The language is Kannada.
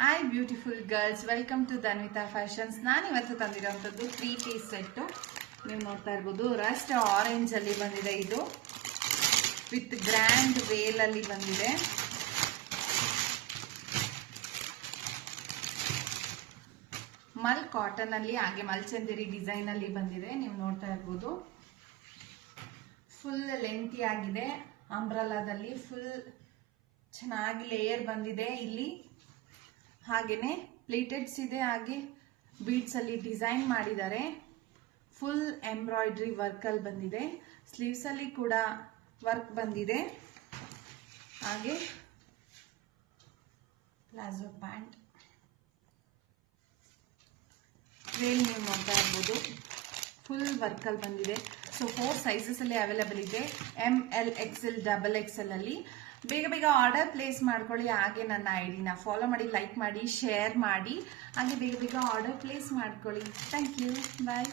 Hi beautiful girls, welcome to Dhanvita fashions. ನಾನು ಇವತ್ತು ತಂದಿರೋಂಥದ್ದು 3 ಪೀಸ್ ಸೆಟ್ಟು. ನೀವು ನೋಡ್ತಾ ಇರ್ಬೋದು, ರಸ್ಟ್ ಆರೆಂಜ್ ಅಲ್ಲಿ ಬಂದಿದೆ. ಇದು ವಿತ್ ಗ್ರ್ಯಾಂಡ್ ವೇಲ್ ಅಲ್ಲಿ ಬಂದಿದೆ. ಮಲ್ ಕಾಟನ್ ಅಲ್ಲಿ ಹಾಗೆ ಮಲ್ಚಂದೇರಿ ಡಿಸೈನ್ ಅಲ್ಲಿ ಬಂದಿದೆ. ನೀವು ನೋಡ್ತಾ ಇರ್ಬೋದು, ಫುಲ್ ಲೆಂತಿ ಆಗಿದೆ. ಅಂಬ್ರಲಾದಲ್ಲಿ ಫುಲ್ ಚೆನ್ನಾಗಿ ಲೇಯರ್ ಬಂದಿದೆ. ಇಲ್ಲಿ ಹಾಗೇನೆ ಪ್ಲೇಟೆಡ್ಸ್ ಇದೆ, ಹಾಗೆ ಬೀಡ್ಸ್ ಅಲ್ಲಿ ಡಿಸೈನ್ ಮಾಡಿದ್ದಾರೆ. ಫುಲ್ ಎಂಬ್ರಾಯ್ಡ್ರಿ ವರ್ಕ್ ಅಲ್ಲಿ ಬಂದಿದೆ. ಸ್ಲೀವ್ಸ್ ಅಲ್ಲಿ ಕೂಡ ವರ್ಕ್ ಬಂದಿದೆ. ಹಾಗೆ ಪ್ಲಾಜೋ ಪ್ಯಾಂಟ್ ವೇಲ್ ನೀವು ನೋಡ್ತಾ ಇರ್ಬೋದು, ಫುಲ್ ವರ್ಕ್ ಅಲ್ಲಿ ಬಂದಿದೆ. ಸೊ 4 ಸೈಜಸ್ ಅಲ್ಲಿ ಅವೈಲೇಬಲ್ ಇದೆ, ML XL XXL ಅಲ್ಲಿ. ಬೇಗ ಬೇಗ ಆರ್ಡರ್ ಪ್ಲೇಸ್ ಮಾಡ್ಕೊಳ್ಳಿ. ಹಾಗೆ ನನ್ನ ಐಡಿನ ಫಾಲೋ ಮಾಡಿ, ಲೈಕ್ ಮಾಡಿ, ಶೇರ್ ಮಾಡಿ. ಹಾಗೆ ಬೇಗ ಬೇಗ ಆರ್ಡರ್ ಪ್ಲೇಸ್ ಮಾಡ್ಕೊಳ್ಳಿ. Thank you, bye.